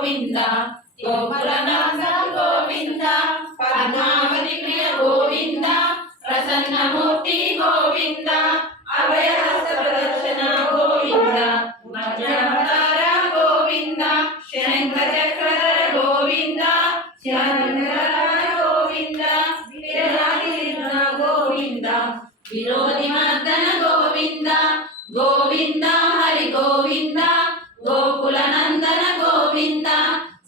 గోవింద గోకులనాథ గోవింద పద్మావతి ప్రియ గోవింద ప్రసన్నమూర్తి గోవింద అభయహస్త ప్రదర్శన గోవింద మధ్యావతార గోవింద శంఖచక్రధర గోవింద గోవింద గోవింద విరోధి మర్దన గోవింద గోవింద హరి గోవింద గోకులనందన గోవింద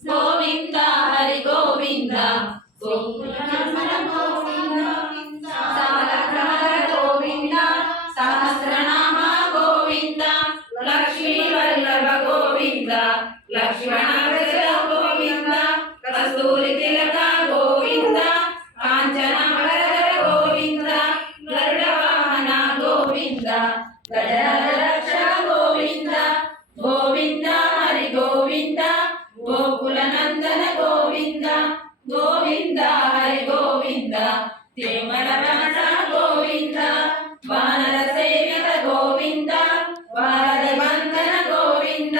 గోవింద హరి గోవింద గోకులనందన గోవింద సహస్రనామ గోవింద సహస్రనామ గోవింద లక్ష్మీ వల్లభ గోవింద లక్ష్మణ గోవింద కస్తూరి తిలక గోవింద కాంచన వరదర గోవింద గరుడ వాహన గోవింద గజరక్ష గోవింద గోవింద హరి గోవింద గోకులనందన గోవింద గోవింద హరి గోవింద తిరుమల రమణ గోవింద వానర సేవిత గోవింద వారధి వందన గోవింద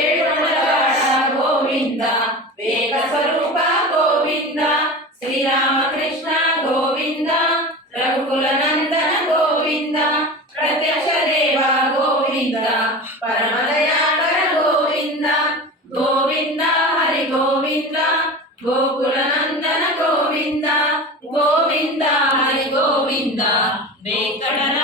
ఏడుకొండలవాడ గోవింద వేగ స్వరూప గోవింద శ్రీరామకృష్ణ గోవింద రఘుకులనందన గోవింద ప్రత్యక్ష దేవ గోవింద పరమదయాకర గోవింద గోవింద హరి గోవింద గోకులనందన గోవింద గోవింద హరి గోవింద వెంకటరమణ